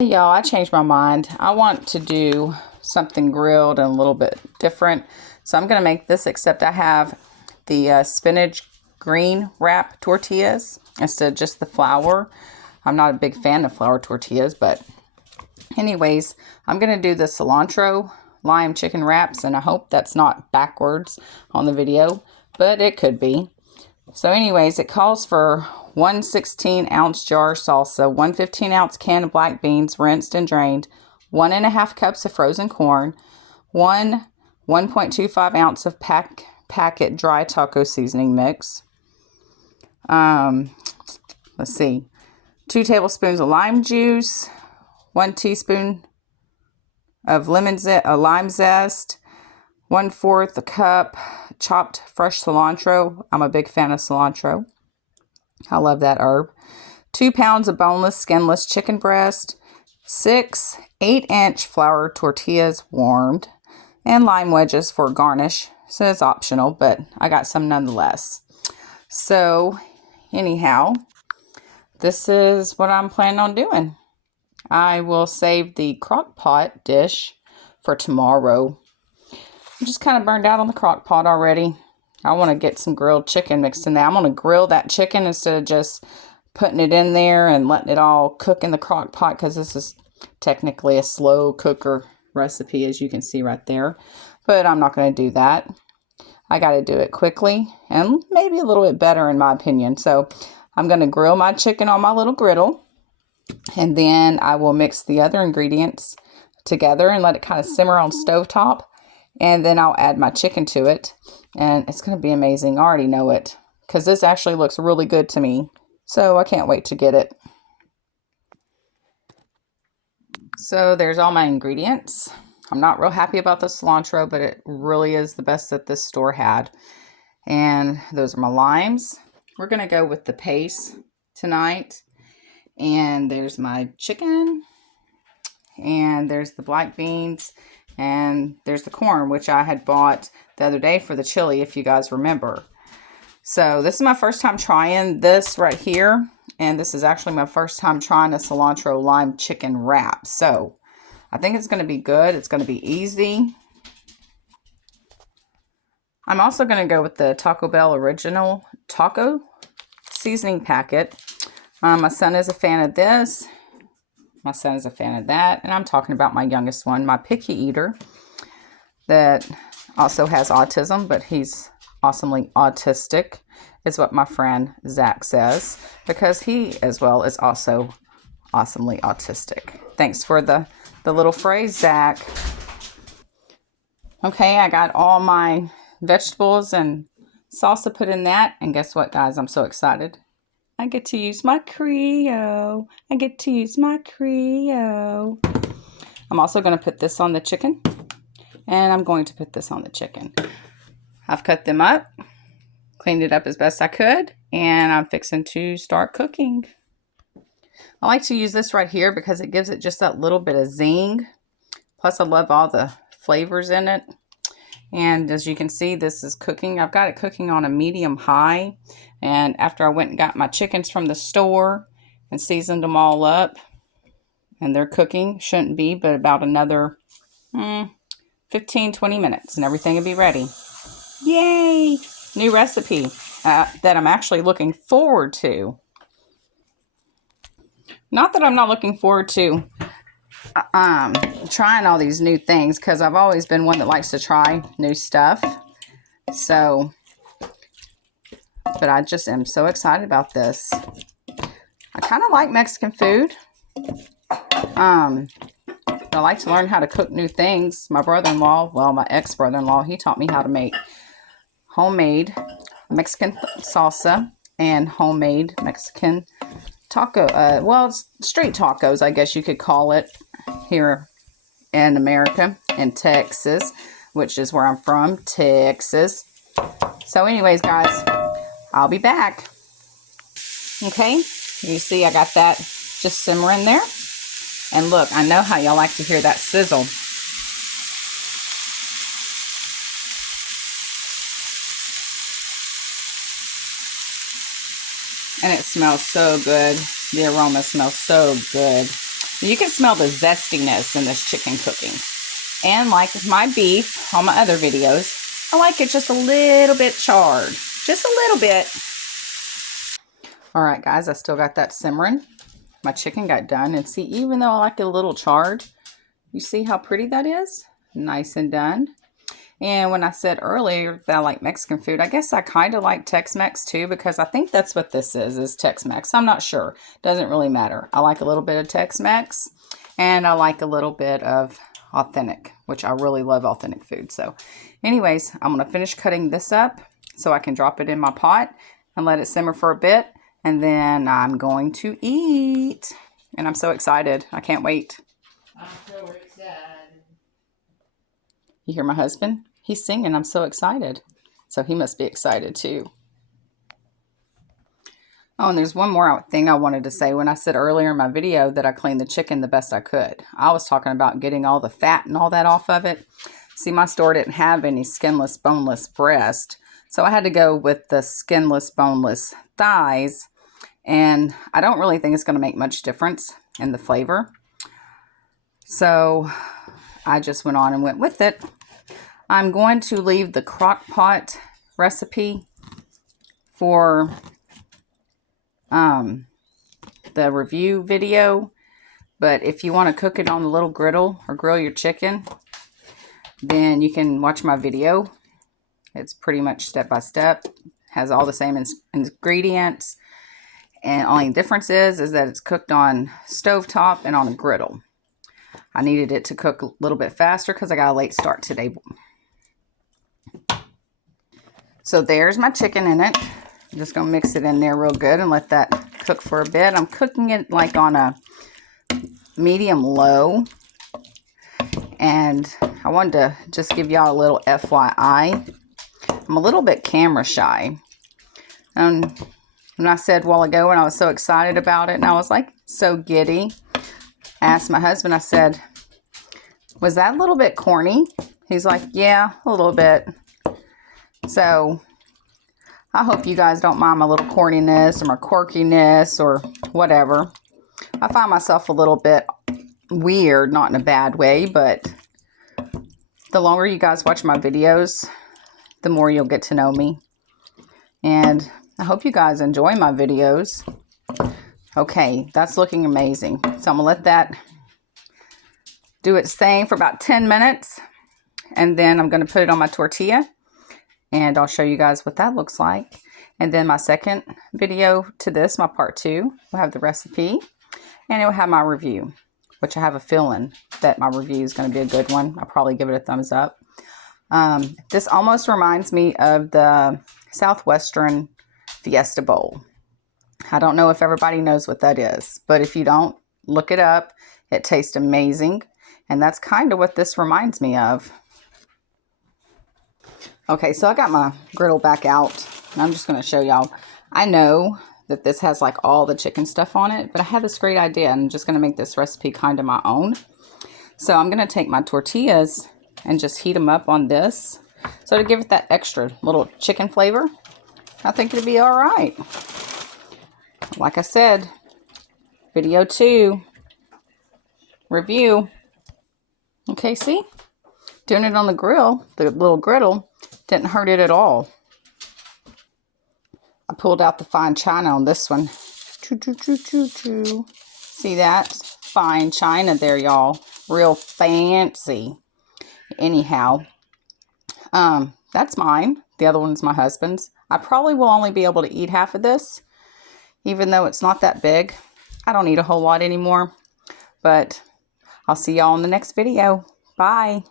Hey y'all, I changed my mind. I want to do something grilled and a little bit different. So I'm going to make this, except I have the spinach green wrap tortillas instead of just the flour. I'm not a big fan of flour tortillas, but anyways, I'm going to do the cilantro lime chicken wraps, and I hope that's not backwards on the video, but it could be. So anyways, it calls for 1 16-ounce jar of salsa, 1 15-ounce can of black beans, rinsed and drained, 1.5 cups of frozen corn, 1.25 ounce of packet dry taco seasoning mix. Let's see, 2 tablespoons of lime juice, 1 teaspoon of lime zest, 1/4 cup chopped fresh cilantro. I'm a big fan of cilantro. I love that herb. 2 pounds of boneless, skinless chicken breast, 6 8-inch flour tortillas warmed, and lime wedges for garnish. So it's optional, but I got some nonetheless. So anyhow, this is what I'm planning on doing. I will save the crock pot dish for tomorrow. I'm just kind of burned out on the crock pot already. I want to get some grilled chicken mixed in there. I'm going to grill that chicken instead of just putting it in there and letting it all cook in the crock pot, because this is technically a slow cooker recipe, as you can see right there. But I'm not going to do that. I got to do it quickly and maybe a little bit better in my opinion. So I'm going to grill my chicken on my little griddle, and then I will mix the other ingredients together and let it kind of simmer on stovetop. And then I'll add my chicken to it, and it's going to be amazing. I already know it, because this actually looks really good to me. So I can't wait to get it. So there's all my ingredients. I'm not real happy about the cilantro, but it really is the best that this store had. And those are my limes. We're going to go with the paste tonight. And there's my chicken. And there's the black beans. And there's the corn, which I had bought the other day for the chili, if you guys remember. So this is my first time trying this right here. And this is actually my first time trying a cilantro lime chicken wrap. So I think it's going to be good. It's going to be easy. I'm also going to go with the Taco Bell Original Taco Seasoning Packet. My son is a fan of this. My son is a fan of that. And I'm talking about my youngest one, my picky eater, that also has autism, but he's awesomely autistic, is what my friend Zach says, because he as well is also awesomely autistic. Thanks for the little phrase, Zach. Okay, I got all my vegetables and salsa put in that. And guess what, guys? I'm so excited. I get to use my Creo. I get to use my Creo. I'm also going to put this on the chicken. And I'm going to put this on the chicken. I've cut them up, cleaned it up as best I could, and I'm fixing to start cooking. I like to use this right here because it gives it just that little bit of zing. Plus, I love all the flavors in it. And as you can see, this is cooking. I've got it cooking on a medium high. And after I went and got my chickens from the store and seasoned them all up, and they're cooking, shouldn't be, but about another 15, 20 minutes and everything will be ready. Yay! New recipe that I'm actually looking forward to. Not that I'm not looking forward to trying all these new things, because I've always been one that likes to try new stuff. So, but I just am so excited about this. I kind of like Mexican food. I like to learn how to cook new things. My brother-in-law, well, my ex-brother-in-law, he taught me how to make homemade Mexican salsa and homemade Mexican taco. Well, street tacos, I guess you could call it, here in America, in Texas, which is where I'm from, Texas. So anyways, guys, I'll be back. Okay, you see I got that just simmering there. And look, I know how y'all like to hear that sizzle. And it smells so good. The aroma smells so good. You can smell the zestiness in this chicken cooking. And like my beef on my other videos, I like it just a little bit charred. Just a little bit. All right, guys, I still got that simmering. My chicken got done. And see, even though I like it a little charred, you see how pretty that is? Nice and done. And when I said earlier that I like Mexican food, I guess I kind of like Tex-Mex too, because I think that's what this is Tex-Mex. I'm not sure. Doesn't really matter. I like a little bit of Tex-Mex, and I like a little bit of authentic, which I really love authentic food. So anyways, I'm going to finish cutting this up so I can drop it in my pot and let it simmer for a bit. And then I'm going to eat. And I'm so excited. I can't wait. I'm so excited. You hear my husband? He's singing. I'm so excited. So he must be excited too. Oh, and there's one more thing I wanted to say. When I said earlier in my video that I cleaned the chicken the best I could, I was talking about getting all the fat and all that off of it. See, my store didn't have any skinless, boneless breast. So I had to go with the skinless, boneless thighs. And I don't really think it's going to make much difference in the flavor. So I just went on and went with it. I'm going to leave the crock pot recipe for the review video. But if you want to cook it on the little griddle or grill your chicken, then you can watch my video. It's pretty much step by step. Has all the same ingredients. And only difference is that it's cooked on stovetop and on a griddle. I needed it to cook a little bit faster because I got a late start today. So there's my chicken in it. I'm just going to mix it in there real good and let that cook for a bit. I'm cooking it like on a medium low. And I wanted to just give y'all a little FYI. I'm a little bit camera shy. And I said a while ago when I was so excited about it and I was like so giddy, I asked my husband, I said, was that a little bit corny? He's like, yeah, a little bit. So I hope you guys don't mind my little corniness or my quirkiness or whatever. I find myself a little bit weird, not in a bad way, but the longer you guys watch my videos, the more you'll get to know me. And I hope you guys enjoy my videos. Okay, that's looking amazing. So I'm going to let that do its thing for about 10 minutes. And then I'm going to put it on my tortilla. And I'll show you guys what that looks like. And then my second video to this, my part 2, will have the recipe. And it will have my review, which I have a feeling that my review is going to be a good one. I'll probably give it a thumbs up. This almost reminds me of the Southwestern Fiesta Bowl. I don't know if everybody knows what that is, but if you don't, look it up. It tastes amazing, and that's kind of what this reminds me of. Okay, so I got my griddle back out, and I'm just going to show y'all. I know that this has like all the chicken stuff on it, but I had this great idea, and I'm just going to make this recipe kind of my own. So I'm going to take my tortillas and just heat them up on this. So to give it that extra little chicken flavor, I think it'll be all right. Like I said, video 2, review. Okay, see? Doing it on the grill, the little griddle, didn't hurt it at all. I pulled out the fine china on this one. Choo. See that? Fine china there, y'all. Real fancy. Anyhow, that's mine. The other one's my husband's. I probably will only be able to eat half of this, even though it's not that big. I don't eat a whole lot anymore, but I'll see y'all in the next video. Bye.